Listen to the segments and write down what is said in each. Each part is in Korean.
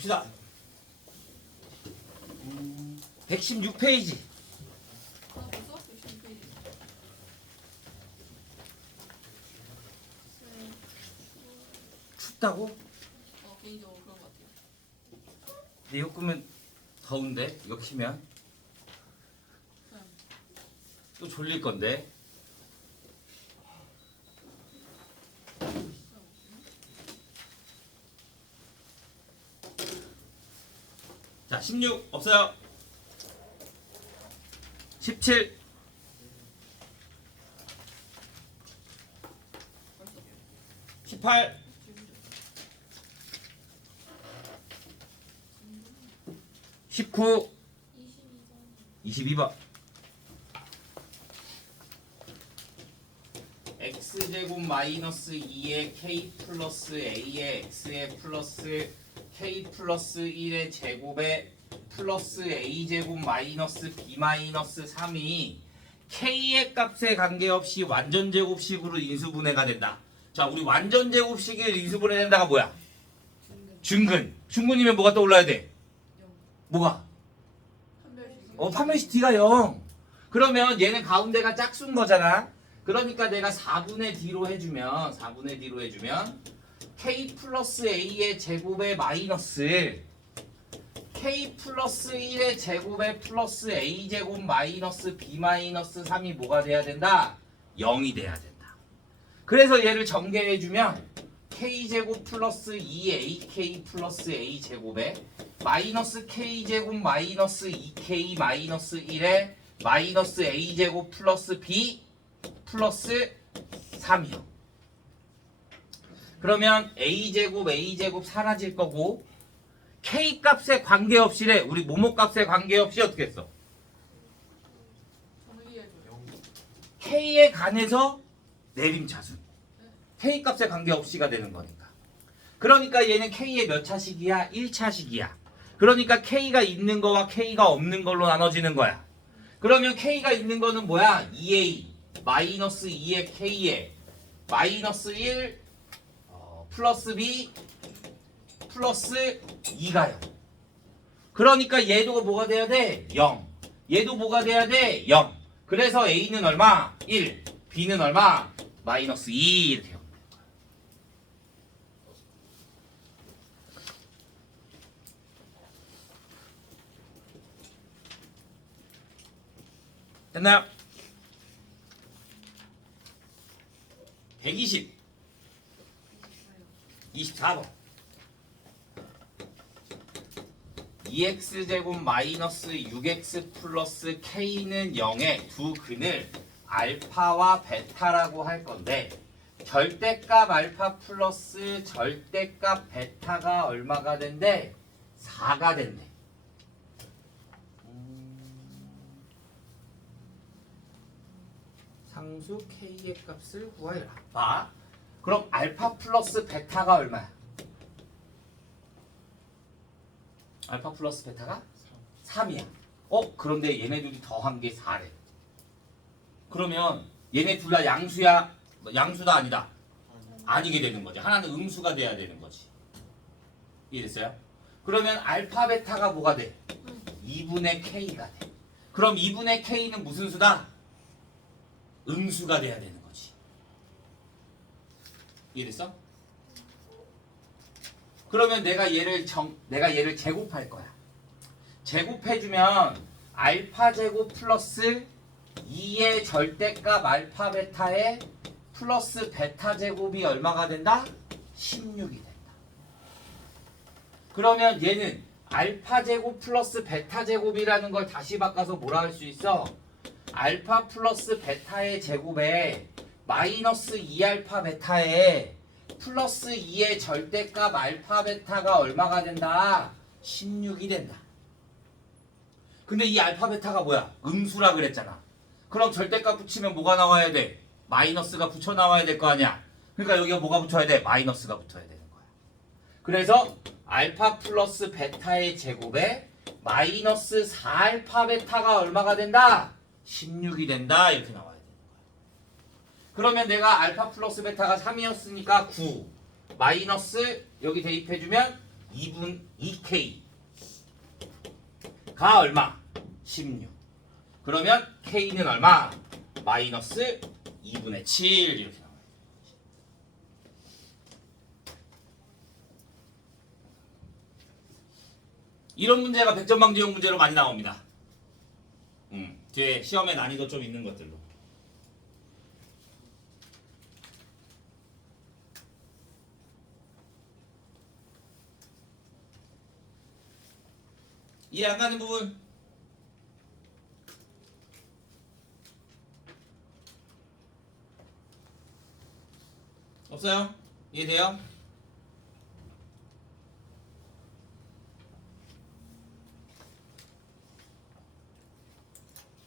봅시다. 116페이지. 아, 벌써? 66페이지. 춥다고? 개인적으로 그런 것 같아요. 근데 이거 끄면 더운데? 이거 키면? 또 졸릴 건데? 자, 16 없어요. 17 18 19 22번 x제곱 마이너스 2의 k 플러스 a의 x의 플러스 k 플러스 1의 제곱에 플러스 a제곱 마이너스 b 마이너스 3이 k의 값에 관계없이 완전제곱식으로 인수분해가 된다. 자, 우리 완전제곱식을 인수분해된다가 뭐야? 중근. 중근이면 뭐가 떠올라야 돼? 뭐가? 판별식 d가 0. 그러면 얘는 가운데가 짝수인 거잖아. 그러니까 내가 4분의 d로 해주면 k 플러스 a의 제곱에 마이너스 k 플러스 1의 제곱에 플러스 a제곱 마이너스 b 마이너스 3이 뭐가 돼야 된다? 0이 돼야 된다. 그래서 얘를 전개해주면 k제곱 플러스 2ak 플러스 a제곱에 마이너스 k제곱 마이너스 2k 마이너스 1에 마이너스 a제곱 플러스 b 플러스 3이요. 그러면 a제곱 사라질 거고 k 값에 관계없이래. 우리 모모 값에 관계없이 어떻게 했어? k에 관해서 내림차순. k 값에 관계없이가 되는 거니까. 그러니까 얘는 k의 몇 차식이야? 1차식이야. 그러니까 k가 있는 거와 k가 없는 걸로 나눠지는 거야. 그러면 k가 있는 거는 뭐야? 2a 마이너스 2의 k에 마이너스 1 플러스 b 플러스 2가요. 그러니까 얘도 뭐가 돼야 돼? 0. 얘도 뭐가 돼야 돼? 0. 그래서 a는 얼마? 1. b는 얼마? 마이너스 2 이렇게. 됐나요? 120 24번 2x제곱 마이너스 6x 플러스 k는 0의 두 근을 알파와 베타라고 할 건데 절대값 알파 플러스 절대값 베타가 얼마가 된대? 4가 된대. 상수 k의 값을 구하여라. 봐. 그럼 알파 플러스 베타가 얼마야? 알파 플러스 베타가 3이야. 그런데 얘네 둘이 더한 게 4래. 그러면 얘네 둘 다 양수야? 양수다 아니다? 아니게 되는 거지. 하나는 음수가 돼야 되는 거지. 이해됐어요? 그러면 알파 베타가 뭐가 돼? 2분의 k가 돼. 그럼 2분의 k는 무슨 수다? 음수가 돼야 되는 거지. 이해됐어? 그러면 내가 얘를 제곱할 거야. 제곱해주면 알파 제곱 플러스 2의 절대값 알파 베타에 플러스 베타 제곱이 얼마가 된다? 16이 된다. 그러면 얘는 알파 제곱 플러스 베타 제곱이라는 걸 다시 바꿔서 뭐라 할 수 있어? 알파 플러스 베타의 제곱에 마이너스 2알파 베타에 플러스 2의 절대값 알파 베타가 얼마가 된다? 16이 된다. 근데 이 알파 베타가 뭐야? 음수라 그랬잖아. 그럼 절대값 붙이면 뭐가 나와야 돼? 마이너스가 붙여 나와야 될 거 아니야. 그러니까 여기가 뭐가 붙어야 돼? 마이너스가 붙어야 되는 거야. 그래서 알파 플러스 베타의 제곱에 마이너스 4알파 베타가 얼마가 된다? 16이 된다. 이렇게 나와야 되는 거야. 그러면 내가 알파 플러스 베타가 3이었으니까 9 마이너스 여기 대입해주면 2분 2K가 얼마? 16. 그러면 K는 얼마? 마이너스 2분의 7 이렇게 나와요. 이런 문제가 백전방지용 문제로 많이 나옵니다. 뒤에 시험에 난이도 좀 있는 것들로. 이해 안 가는 부분? 없어요? 이해돼요?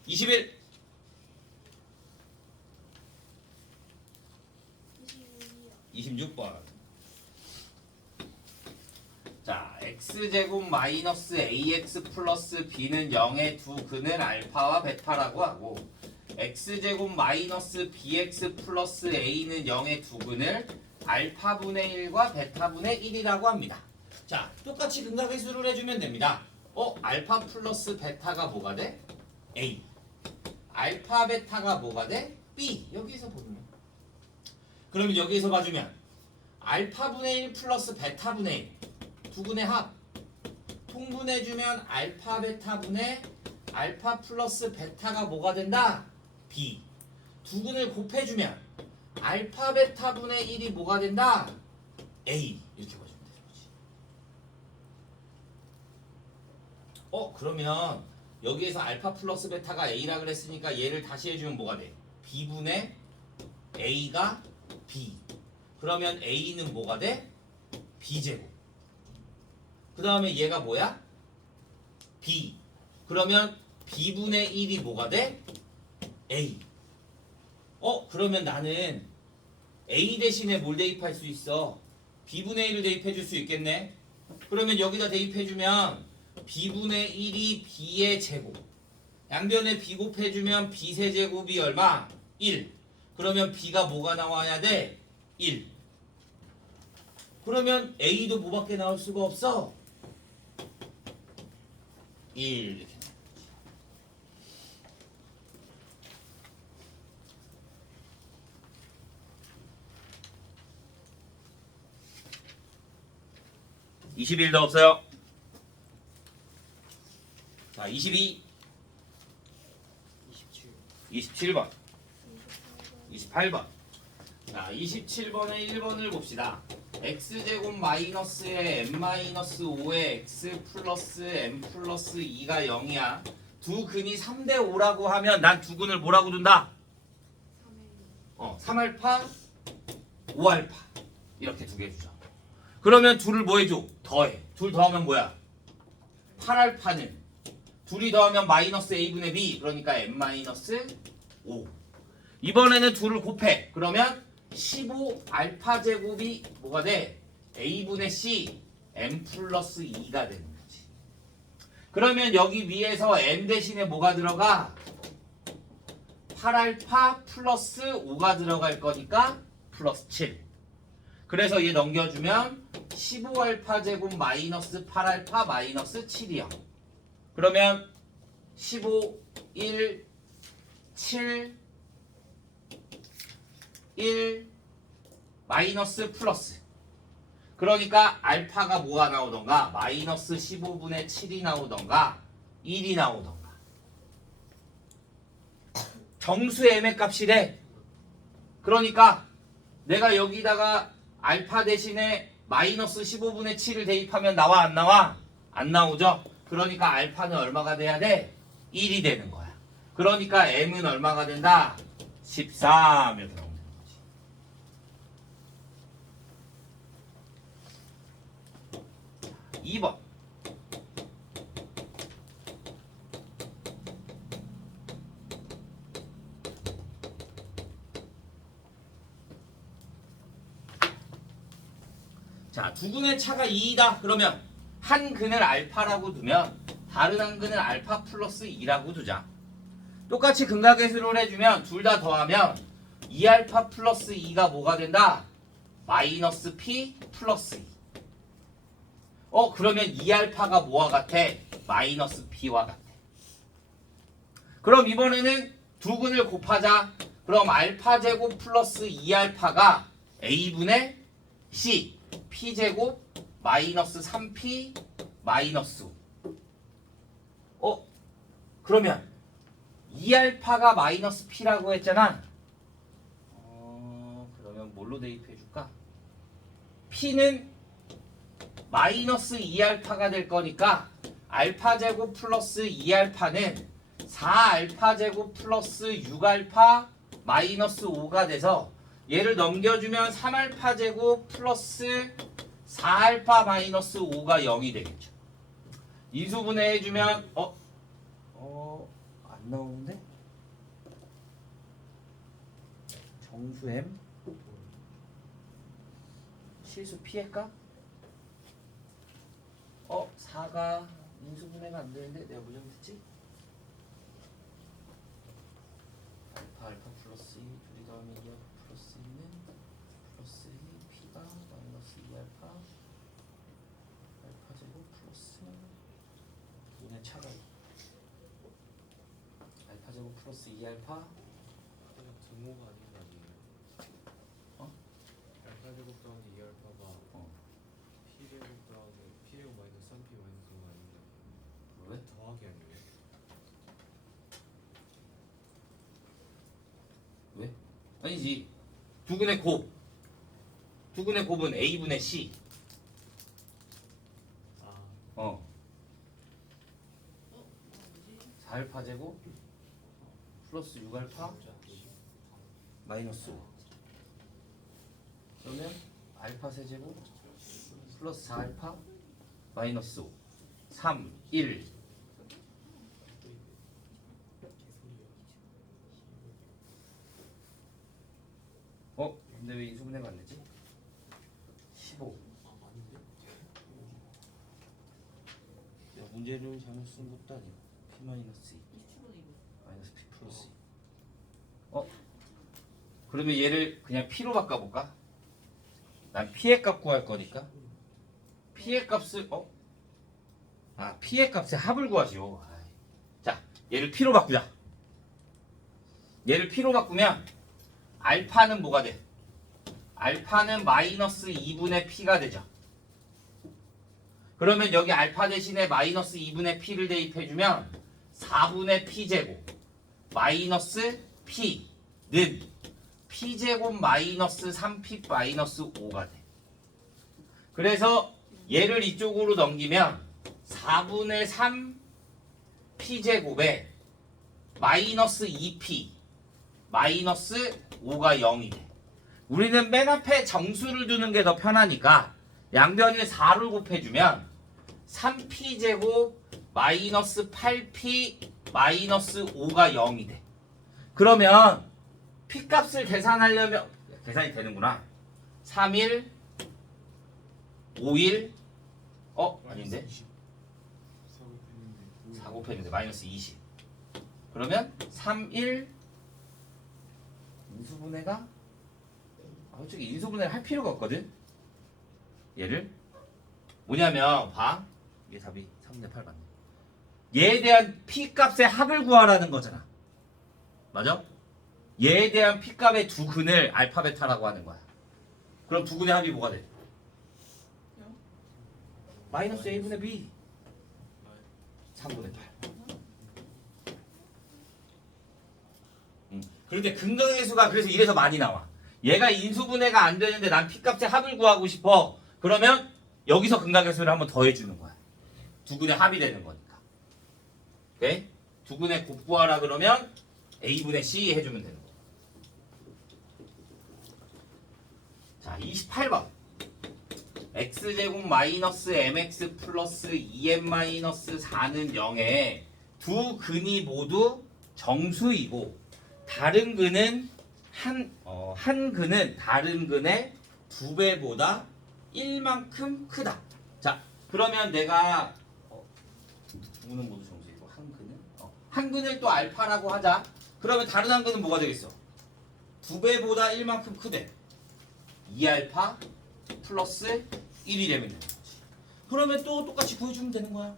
(21) 26번. 자, x제곱 마이너스 ax 플러스 b는 0의 두 근을 알파와 베타라고 하고 x제곱 마이너스 bx 플러스 a는 0의 두 근을 알파분의 1과 베타분의 1이라고 합니다. 자, 똑같이 근각의수를 해주면 됩니다. 알파 플러스 베타가 뭐가 돼? a. 알파 베타가 뭐가 돼? b. 여기서 보면. 그러면 여기서 봐주면 알파분의 1 플러스 베타분의 1 두 근의 합 통분해주면 알파 베타분의 알파 플러스 베타가 뭐가 된다? b. 두 근을 곱해주면 알파 베타분의 1이 뭐가 된다? a. 이렇게 봐주면 되는 거지. 그러면 여기에서 알파 플러스 베타가 a라 그랬으니까 얘를 다시 해주면 뭐가 돼? b분의 a가 b. 그러면 a는 뭐가 돼? b제곱. 그 다음에 얘가 뭐야? b. 그러면 b분의 1이 뭐가 돼? a. 그러면 나는 a 대신에 뭘 대입할 수 있어? b분의 1을 대입해 줄 수 있겠네. 그러면 여기다 대입해 주면 b분의 1이 b의 제곱. 양변에 b 곱해 주면 b 세제곱이 얼마? 1. 그러면 b가 뭐가 나와야 돼? 1. 그러면 a도 뭐밖에 나올 수가 없어? 1 이렇게. 21도 없어요. 자, 22, 27번, 28번. 자, 27번에 1번을 봅시다. x제곱 마이너스에 n-5의 x 플러스 n 플러스 2가 0이야. 두 근이 3대 5라고 하면 난 두 근을 뭐라고 둔다? 3알파, 5알파 이렇게 두 개 주죠. 그러면 둘을 뭐 해줘? 더해. 둘 더하면 뭐야? 8알파는 둘이 더하면 마이너스 a분의 b. 그러니까 n-5. 이번에는 둘을 곱해. 그러면 15알파 제곱이 뭐가 돼? a분의 c n 플러스 2가 되는 거지. 그러면 여기 위에서 n 대신에 뭐가 들어가? 8알파 플러스 5가 들어갈 거니까 플러스 7. 그래서 얘 넘겨주면 15알파 제곱 마이너스 8알파 마이너스 7이요. 그러면 15, 1, 7, 1, 마이너스 플러스. 그러니까 알파가 뭐가 나오던가? 마이너스 15분의 7이 나오던가 1이 나오던가. 정수 m의 값이래. 그러니까 내가 여기다가 알파 대신에 마이너스 15분의 7을 대입하면 나와 안 나와? 안 나오죠? 그러니까 알파는 얼마가 돼야 돼? 1이 되는 거야. 그러니까 m은 얼마가 된다? 13 이렇게 나오는 거지. 자, 2번. 자, 두 근의 차가 2이다. 그러면 한 근을 알파라고 두면 다른 한 근을 알파 플러스 2라고 두자. 똑같이 근각의수를 해주면 둘 다 더하면 2알파 플러스 2가 뭐가 된다? 마이너스 p 플러스 2. 그러면 2알파가 뭐와 같아? 마이너스 B와 같아. 그럼 이번에는 두 근을 곱하자. 그럼 알파 제곱 플러스 2알파가 A분의 C P제곱 마이너스 3P 마이너스 5. 그러면 2알파가 마이너스 P라고 했잖아. 그러면 뭘로 대입해 줄까? P는 마이너스 2알파가 될 거니까 알파 제곱 플러스 2알파는 4알파 제곱 플러스 6알파 마이너스 5가 돼서 얘를 넘겨주면 3알파 제곱 플러스 4알파 마이너스 5가 0이 되겠죠. 이수분해 해주면 안 나오는데? 정수 M 실수 P일까? 4가 인수분해가 안 되는데 내가 뭐 잘못했지? 알파 플러스 2 둘이 더하면 2알파 플러스 2는 플러스 2 P가 마이너스 2알파 알파 제곱 플러스 2는 차가 알파 제곱 플러스 2알파 등호가 아닌 거 아니에요? 알파 제곱 더하기 2알파가 P 제곱 더하기 P 제곱 마이너스 3P 마이너스 5가 아닌가? 왜? 더하기 아니에요? 왜? 아니지. 두근의 곱. 두근의 곱은 A분의 C. 아, 어. 뭐지? 4알파 제곱 플러스 6알파 마이너스 5. 그러면 알파 세제곱 플러스 4알파 마이너스 5. 3, 1. 근데 왜 인수분해가 안 되지? 15. 아닌데? 야, 문제를 잘못 쓴 것도 아니고 P 마이너스 2 27분의 2. 마이너스 P 플러스 2. 그러면 얘를 그냥 P로 바꿔볼까? 난 P의 값 구할 거니까 P의 값을 P의 값의 합을 구하시오. 자, 얘를 P로 바꾸자. 얘를 P로 바꾸면 알파는 뭐가 돼? 알파는 마이너스 2분의 P가 되죠. 그러면 여기 알파 대신에 마이너스 2분의 P를 대입해주면 4분의 P제곱 마이너스 P는 P제곱 마이너스 3P 마이너스 5가 돼. 그래서 얘를 이쪽으로 넘기면 4분의 3 P제곱에 마이너스 2P 마이너스 5가 0이 돼. 우리는 맨 앞에 정수를 두는 게 더 편하니까 양변을 4를 곱해주면 3P제곱 마이너스 8P 마이너스 5가 0이 돼. 그러면 P값을 계산하려면 계산이 되는구나. 3일 5일 아닌데 4 곱했는데 마이너스 20. 그러면 3일 인수분해가 솔직히 인수분해를 할 필요가 없거든. 얘를 뭐냐면 봐. 이게 답이 3분의 8 맞네. 얘에 대한 P값의 합을 구하라는 거잖아. 맞아? 얘에 대한 P값의 두 근을 알파 베타라고 하는 거야. 그럼 두 근의 합이 뭐가 돼? 마이너스 A분의 B 3분의 8. 그런데 근각의 수가 그래서 이래서 많이 나와. 얘가 인수분해가 안 되는데 난 P값의 합을 구하고 싶어. 그러면 여기서 근각의 수를 한번 더해주는 거야. 두 근의 합이 되는 거니까. 오케이? 두 근의 곱 구하라 그러면 A분의 C 해주면 되는 거야. 자, 28번. x제곱 마이너스 mx 플러스 2m 마이너스 4는 0에 두 근이 모두 정수이고 다른 근은 한 근은 다른 근의 2배보다 1만큼 크다. 자, 그러면 내가 두 근은 모두 정수이고 한 근을 또 알파라고 하자. 그러면 다른 한 근은 뭐가 되겠어? 2배보다 1만큼 크대. 2알파 플러스 1이 되면 되는 거지. 그러면 또 똑같이 구해주면 되는 거야.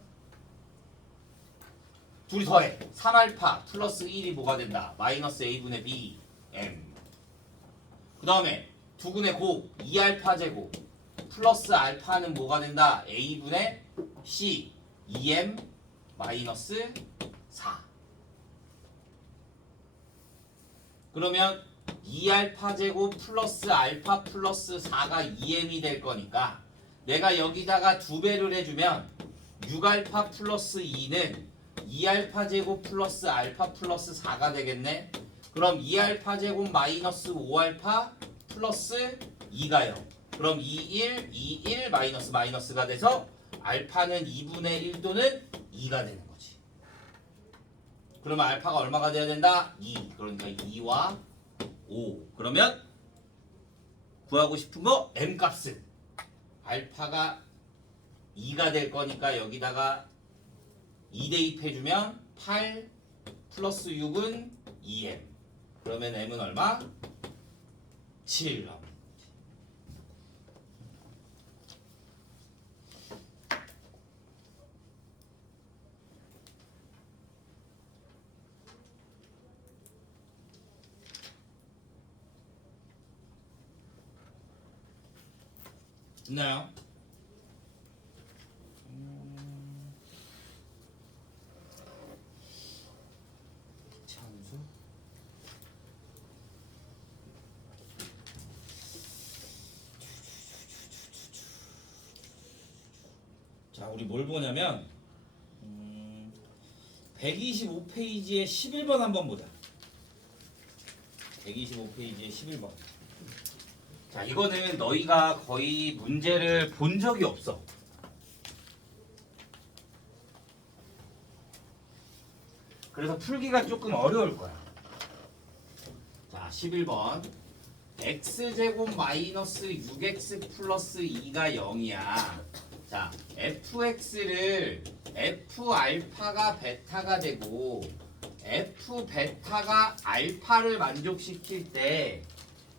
둘이 더해. 3알파 플러스 1이 뭐가 된다? 마이너스 a분의 b m. 그 다음에 두근의 곱 2알파 제곱 플러스 알파는 뭐가 된다? a분의 c 2m 마이너스 4. 그러면 2알파 제곱 플러스 알파 플러스 4가 2m이 될 거니까 내가 여기다가 2배를 해주면 6알파 플러스 2는 2알파 제곱 플러스 알파 플러스 4가 되겠네. 그럼 2알파 제곱 마이너스 5알파 플러스 2가 0. 그럼 21, 21 마이너스 마이너스가 돼서 알파는 2분의 1 또는 2가 되는 거지. 그러면 알파가 얼마가 돼야 된다? 2. 그러니까 2와 5. 그러면 구하고 싶은 거 m 값은 알파가 2가 될 거니까 여기다가 2 대입해주면 8 플러스 6은 2m. 그러면 m은 얼마? 7. 있나요? 참수. 자, 우리 뭘 보냐면 125페이지에 11번 한번 보자. 125페이지에 11번. 자, 이거는 너희가 거의 문제를 본 적이 없어. 그래서 풀기가 조금 어려울 거야. 자, 11번. x제곱 마이너스 6x 플러스 2가 0이야. 자, fx를 f알파가 베타가 되고 f베타가 알파를 만족시킬 때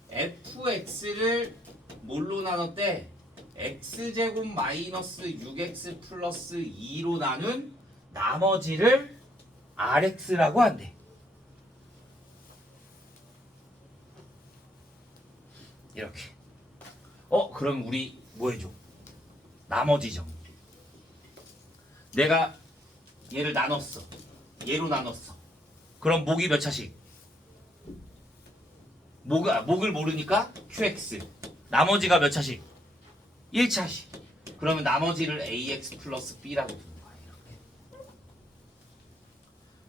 fx를 뭘로 나눴대? x제곱 마이너스 6x 플러스 2로 나눈 나머지를 rx라고 한대. 이렇게. 그럼 우리 뭐 해줘? 나머지 정. 내가 얘를 나눴어. 얘로 나눴어. 그럼 목이 몇 차씩? 목을 모르니까 qx. 나머지가 몇 차씩? 1차씩. 그러면 나머지를 ax 플러스 b라고 부르는 거야. 이렇게.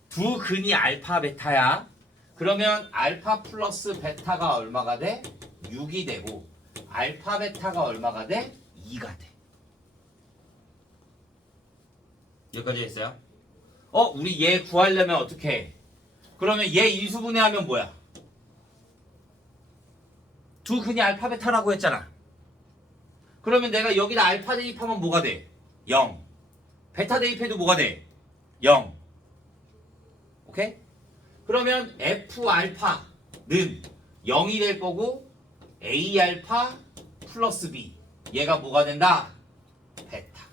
두 근이 알파 베타야. 그러면 알파 플러스 베타가 얼마가 돼? 6이 되고 알파 베타가 얼마가 돼? 2가 돼. 여기까지 했어요? 우리 얘 구하려면 어떻게 해? 그러면 얘 인수분해하면 뭐야? 두 근이 알파 베타라고 했잖아. 그러면 내가 여기다 알파 대입하면 뭐가 돼? 0. 베타 대입해도 뭐가 돼? 0. 오케이? 그러면 f 알파는 0이 될 거고 a 알파 플러스 b 얘가 뭐가 된다? 베타.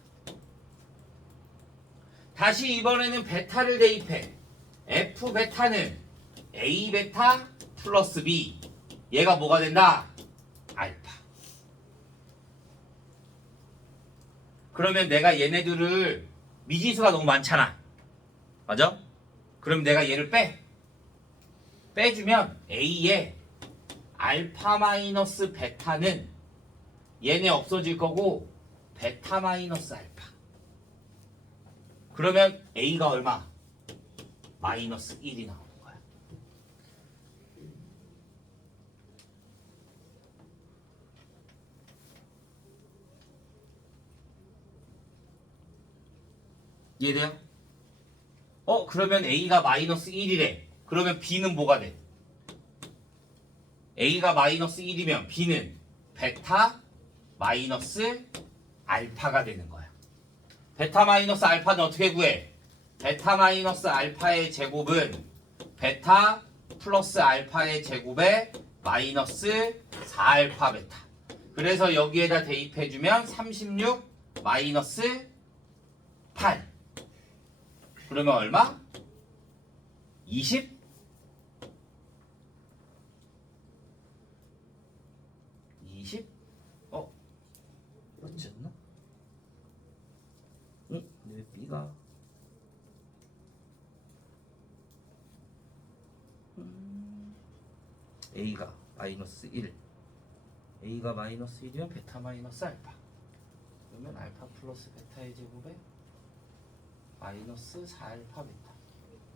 다시 이번에는 베타를 대입해. f 베타는 a 베타 플러스 b 얘가 뭐가 된다? 알파. 그러면 내가 얘네들을 미지수가 너무 많잖아. 맞아? 그럼 내가 얘를 빼주면 a에 알파 마이너스 베타는 얘네 없어질 거고 베타 마이너스 알파. 그러면 a가 얼마? 마이너스 1이 나오는 거야. 이해돼요? 그러면 a가 마이너스 1이래. 그러면 b는 뭐가 돼? a가 마이너스 1이면 b는 베타 마이너스 알파가 되는 거야. 베타 마이너스 알파는 어떻게 구해? 베타 마이너스 알파의 제곱은 베타 플러스 알파의 제곱에 마이너스 4알파 베타. 그래서 여기에다 대입해주면 36 마이너스 8. 그러면 얼마? 20? 20? 맞지 않나? 응? 왜 B가 A가 마이너스 1 A가 마이너스 1이면 베타 마이너스 알파 그러면 알파 플러스 베타의 제곱에 마이너스 4알파 베타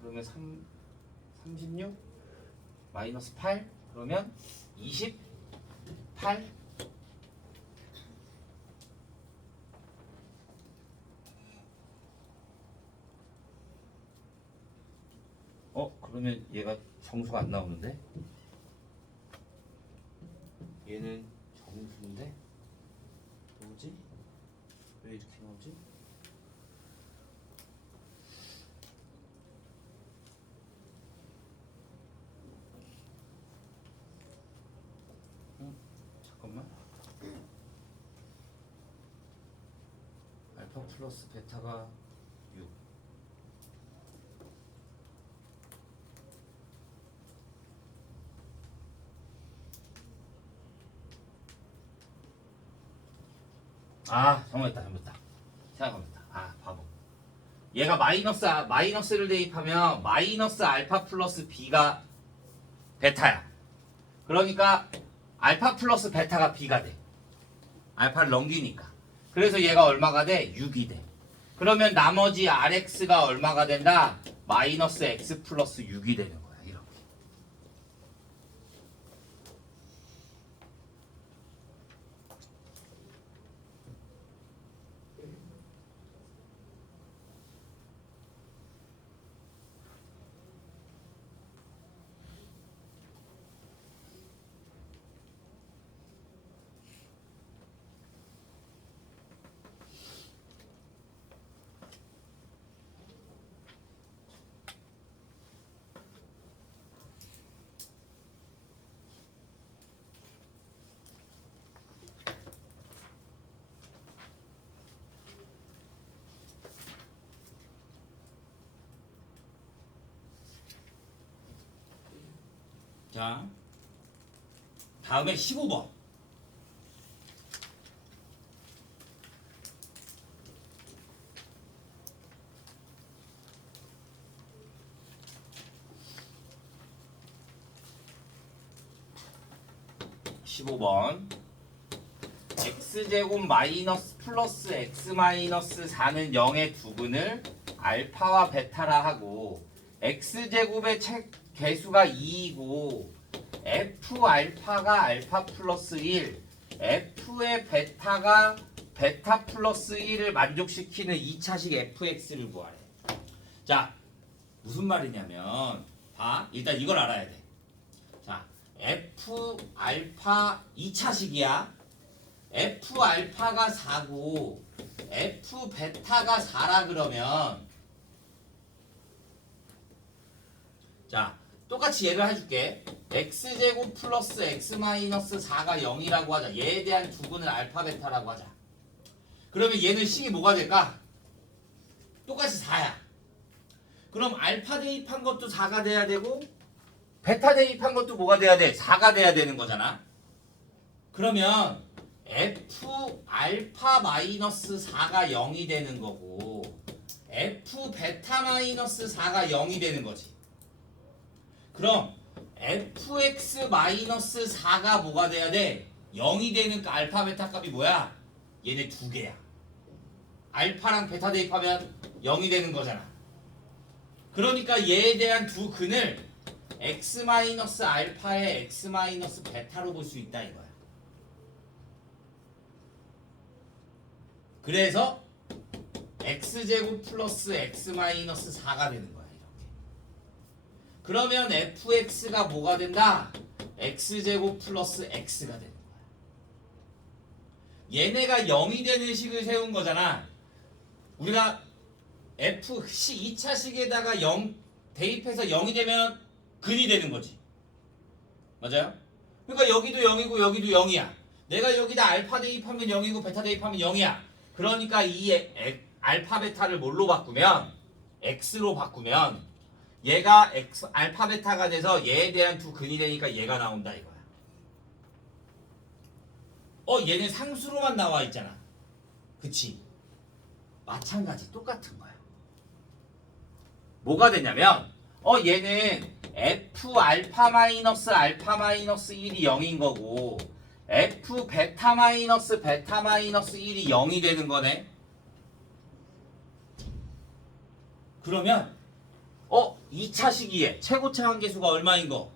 그러면 36 마이너스 8 그러면 28 그러면 얘가 정수가 안 나오는데 얘는 정수인데 뭐지? 왜 이렇게 나오지? 잠깐만. 알파 플러스 베타가 6. 잘못했다. 생각합니다. 바보. 얘가 마이너스를 대입하면 마이너스 알파 플러스 B가 베타야. 그러니까 알파 플러스 베타가 B가 돼. 알파를 넘기니까. 그래서 얘가 얼마가 돼? 6이 돼. 그러면 나머지 RX가 얼마가 된다? 마이너스 X 플러스 6이 되는 거야. 이렇게. 자, 다음에 15번. x제곱 마이너스 플러스 x 마이너스 4는 0의 두근을 알파와 베타라 하고 x제곱의 개수가 2이고 f 알파가 알파 플러스 1 f의 베타가 베타 플러스 1을 만족시키는 2차식 fx를 구하래. 자, 무슨 말이냐면 일단 이걸 알아야 돼. 자, f 알파 2차식이야. f 알파가 4고 f 베타가 4라 그러면 자, 똑같이 얘를 해줄게. x제곱 플러스 x 마이너스 4가 0이라고 하자. 얘에 대한 두근을 알파 베타라고 하자. 그러면 얘는 식이 뭐가 될까? 똑같이 4야. 그럼 알파 대입한 것도 4가 돼야 되고 베타 대입한 것도 뭐가 돼야 돼? 4가 돼야 되는 거잖아. 그러면 f 알파 마이너스 4가 0이 되는 거고 f 베타 마이너스 4가 0이 되는 거지. 그럼 fx 마이너스 4가 뭐가 돼야 돼? 0이 되는 알파 베타 값이 뭐야? 얘네 두 개야. 알파랑 베타 대입하면 0이 되는 거잖아. 그러니까 얘에 대한 두 근을 x 마이너스 알파의 x 마이너스 베타로 볼 수 있다 이거야. 그래서 x제곱 플러스 x 마이너스 4가 되는 거야. 이렇게. 그러면 fx가 뭐가 된다? x제곱 플러스 x가 되는 거야. 얘네가 0이 되는 식을 세운 거잖아. 우리가 f 2차식에다가 0 대입해서 0이 되면 근이 되는 거지. 맞아요? 그러니까 여기도 0이고 여기도 0이야. 내가 여기다 알파 대입하면 0이고 베타 대입하면 0이야. 그러니까 이 알파 베타를 뭘로 바꾸면 x로 바꾸면 얘가 알파 베타가 돼서 얘에 대한 두 근이 되니까 얘가 나온다 이거야. 얘는 상수로만 나와 있잖아. 그치? 마찬가지 똑같은 거야. 뭐가 되냐면 얘는 f 알파 마이너스 알파 마이너스 1이 0인 거고 f 베타 마이너스 베타 마이너스 1이 0이 되는 거네. 그러면 2차 시기에 최고차 한계수가 얼마인 거?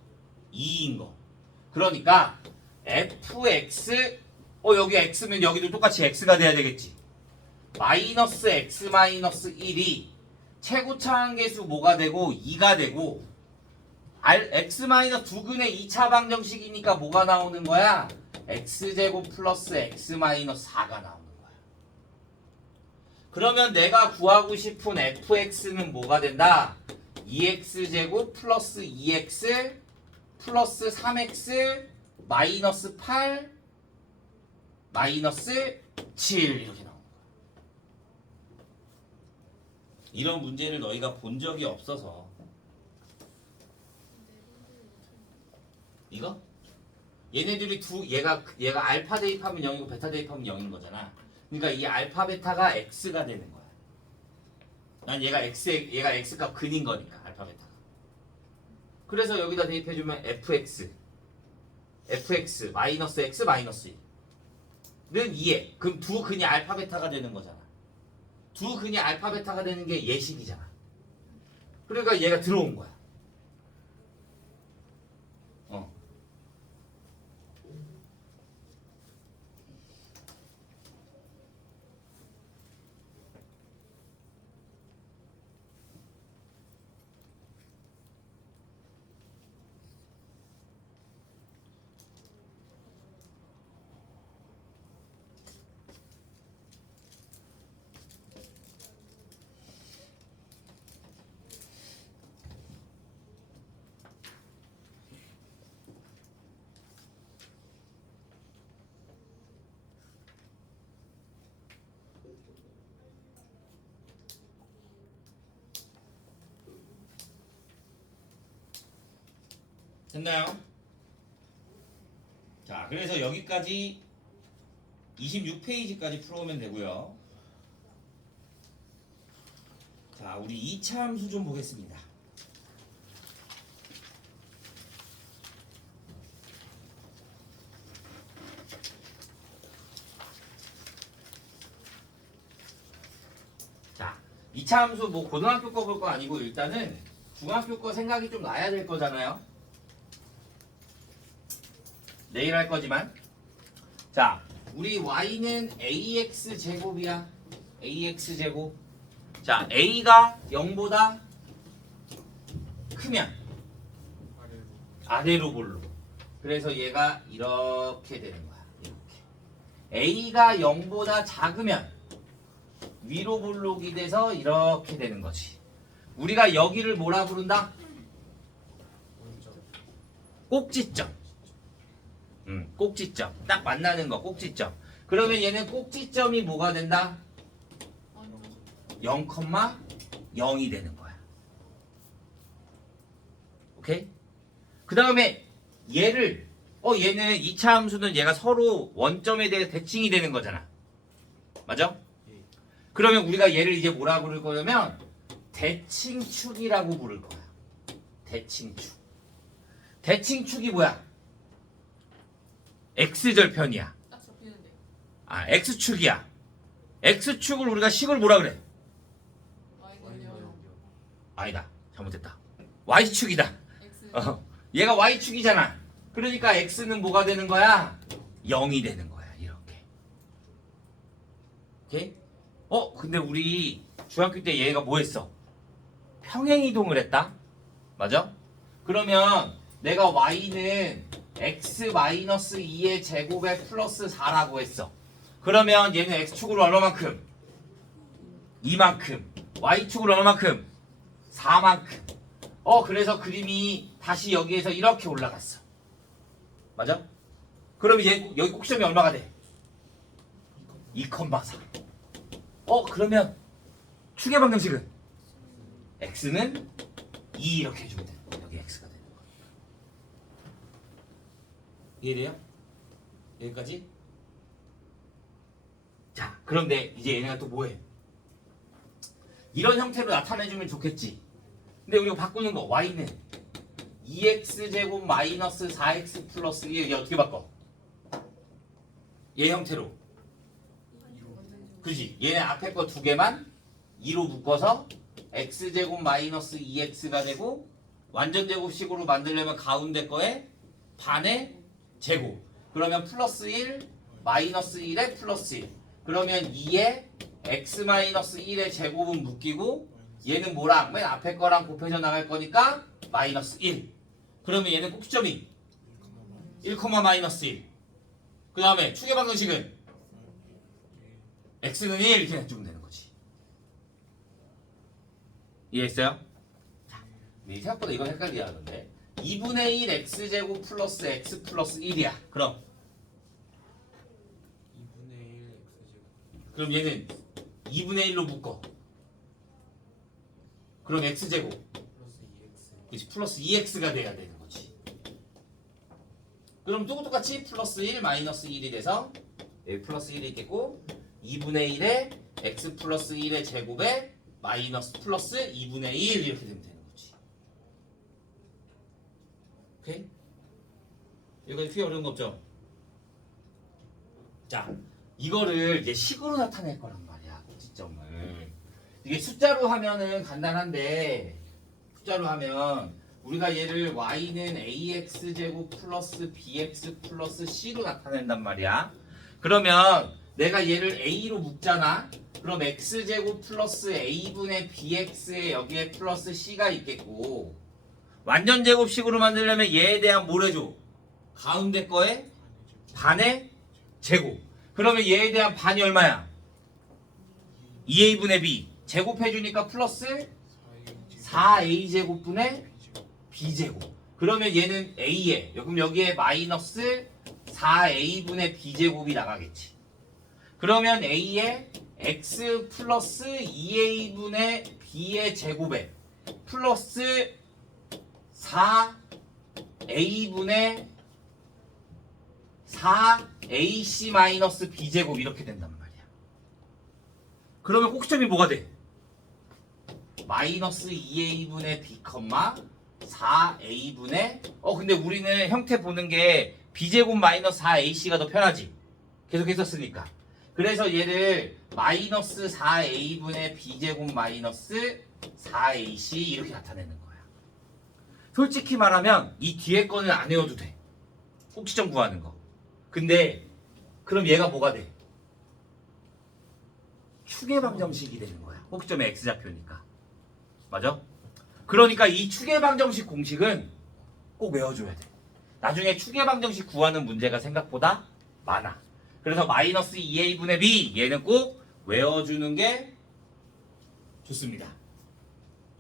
2인 거. 그러니까 fx 여기 x면 여기도 똑같이 x가 돼야 되겠지. 마이너스 x 마이너스 1이 최고차 한계수 뭐가 되고 2가 되고 x 마이너스 두근의 2차 방정식이니까 뭐가 나오는 거야? x제곱 플러스 x 마이너스 4가 나오는 거야. 그러면 내가 구하고 싶은 fx는 뭐가 된다? 2x제곱 플러스 2x 플러스 3x 마이너스 8 마이너스 7 이렇게 나오는 거야. 이런 문제를 너희가 본 적이 없어서. 이거? 얘네들이 얘가 알파 대입하면 0이고 베타 대입하면 0인 거잖아. 그러니까 이 알파 베타가 x가 되는 거야. 난 얘가 x값 근인 거니까 알파 베타가. 그래서 여기다 대입해주면 fx 마이너스 x 마이너스 1는 2에 그럼 두 근이 알파 베타가 되는 거잖아. 두 근이 알파 베타가 되는 게 예식이잖아. 그러니까 얘가 들어온 거야. 됐나요? 자, 그래서 여기까지 26페이지까지 풀어오면 되고요. 자, 우리 2차 함수 좀 보겠습니다. 자, 2차 함수 뭐 고등학교 거 볼 거 아니고 일단은 중학교 거 생각이 좀 나야 될 거잖아요. 내일 할 거지만. 자, 우리 y는 ax 제곱이야. ax 제곱. 자, a가 0보다 크면 아래로 볼록. 그래서 얘가 이렇게 되는 거야. 이렇게. a가 0보다 작으면 위로 볼록이 돼서 이렇게 되는 거지. 우리가 여기를 뭐라 부른다? 꼭지점. 꼭지점. 딱 만나는 거 꼭지점. 그러면 얘는 꼭지점이 뭐가 된다? 0,0이 되는 거야. 오케이? 그 다음에 얘를 얘는 2차 함수는 얘가 서로 원점에 대해 대칭이 되는 거잖아. 맞아? 그러면 우리가 얘를 이제 뭐라 부를 거냐면 대칭축이라고 부를 거야. 대칭축. 대칭축이 뭐야? x절편이야. 딱 접히는데. x축이야. x축을 우리가 식을 뭐라 그래? y는요. 아니다. 잘못했다. y축이다. x. 얘가 y축이잖아. 그러니까 x는 뭐가 되는 거야? 0이 되는 거야. 이렇게. 오케이? 근데 우리 중학교 때 얘가 뭐 했어? 평행이동을 했다? 맞아? 그러면 내가 y는 x-2의 제곱에 플러스 4라고 했어. 그러면 얘는 x축으로 얼마만큼? 2만큼. y축으로 얼마만큼? 4만큼. 그래서 그림이 다시 여기에서 이렇게 올라갔어. 맞아? 그러면 얘 여기 꼭지점이 얼마가 돼? 2,4. 그러면 축의 방정식은 x는 2 이렇게 해주면 되는 거야. 여기 x가 되는 거야. 이해돼요? 여기까지? 자, 그런데 이제 얘네가 또 뭐해? 이런 형태로 나타내주면 좋겠지. 근데 우리가 바꾸는 거 y는 2x제곱 마이너스 4x 플러스 1 이게 어떻게 바꿔? 얘 형태로. 그지? 얘네 앞에 거 두 개만 2로 묶어서 x제곱 마이너스 2x가 되고 완전 제곱식으로 만들려면 가운데 거에 반의 제곱. 그러면 플러스 1 마이너스 1에 플러스 1. 그러면 2에 x 마이너스 1의 제곱은 묶이고 얘는 뭐랑 맨 앞에 거랑 곱해져 나갈 거니까 마이너스 1. 그러면 얘는 꼭지점이 1, 마이너스 1. 그 다음에 축의 방정식은 x는 1 이렇게 해주면 되는 거지. 이해했어요? 자, 생각보다 이건 헷갈리야 하는데 2분의 1 x제곱 플러스 x 플러스 1이야. 그럼 2분의 1 x제곱 그럼 얘는 2분의 1로 묶어. 그럼 x제곱 플러스 2x 그치 플러스 2x가 돼야 되는 거지. 그럼 똑같이 플러스 1 마이너스 1이 돼서 여기 플러스 1이 있겠고 2분의 1에 x 플러스 1의 제곱에 마이너스 플러스 2분의 1 이렇게 되면 되는 거지. 오케이? 여기까지 크게 어려운 거 없죠? 자, 이거를 이제 식으로 나타낼 거란 말이야. 꼭지점을. 이게 숫자로 하면은 간단한데 숫자로 하면 우리가 얘를 y는 ax제곱 플러스 bx 플러스 c로 나타낸단 말이야. 그러면 내가 얘를 a로 묶잖아. 그럼 x제곱 플러스 a분의 bx에 여기에 플러스 c가 있겠고 완전 제곱식으로 만들려면 얘에 대한 뭘 해줘? 가운데 거에 반의 제곱. 그러면 얘에 대한 반이 얼마야? 2a분의 b 제곱해주니까 플러스 4a제곱분의 b제곱. 그러면 얘는 a에 그럼 여기에 마이너스 4a분의 b제곱이 나가겠지. 그러면 a에 x 플러스 2a분의 b의 제곱에 플러스 4a분의 4ac 마이너스 b제곱 이렇게 된단 말이야. 그러면 꼭지점이 뭐가 돼? 마이너스 2a분의 b, 4a분의 근데 우리는 형태 보는 게 b제곱 마이너스 4ac가 더 편하지. 계속 했었으니까. 그래서 얘를 마이너스 4a분의 b제곱 마이너스 4ac 이렇게 나타내는 거야. 솔직히 말하면 이 뒤에 거는 안 외워도 돼. 꼭지점 구하는 거. 근데 그럼 얘가 뭐가 돼? 축의 방정식이 되는 거야. 꼭지점의 x좌표니까. 맞아? 그러니까 이 축의 방정식 공식은 꼭 외워줘야 돼. 나중에 축의 방정식 구하는 문제가 생각보다 많아. 그래서 마이너스 2a분의 b 얘는 꼭 외워주는 게 좋습니다.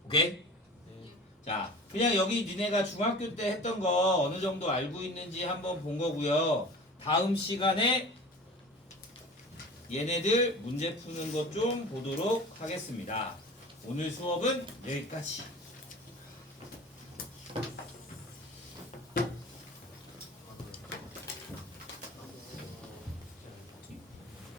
오케이? 네. 자, 그냥 여기 니네가 중학교 때 했던 거 어느 정도 알고 있는지 한번 본 거고요. 다음 시간에 얘네들 문제 푸는 것 좀 보도록 하겠습니다. 오늘 수업은 여기까지.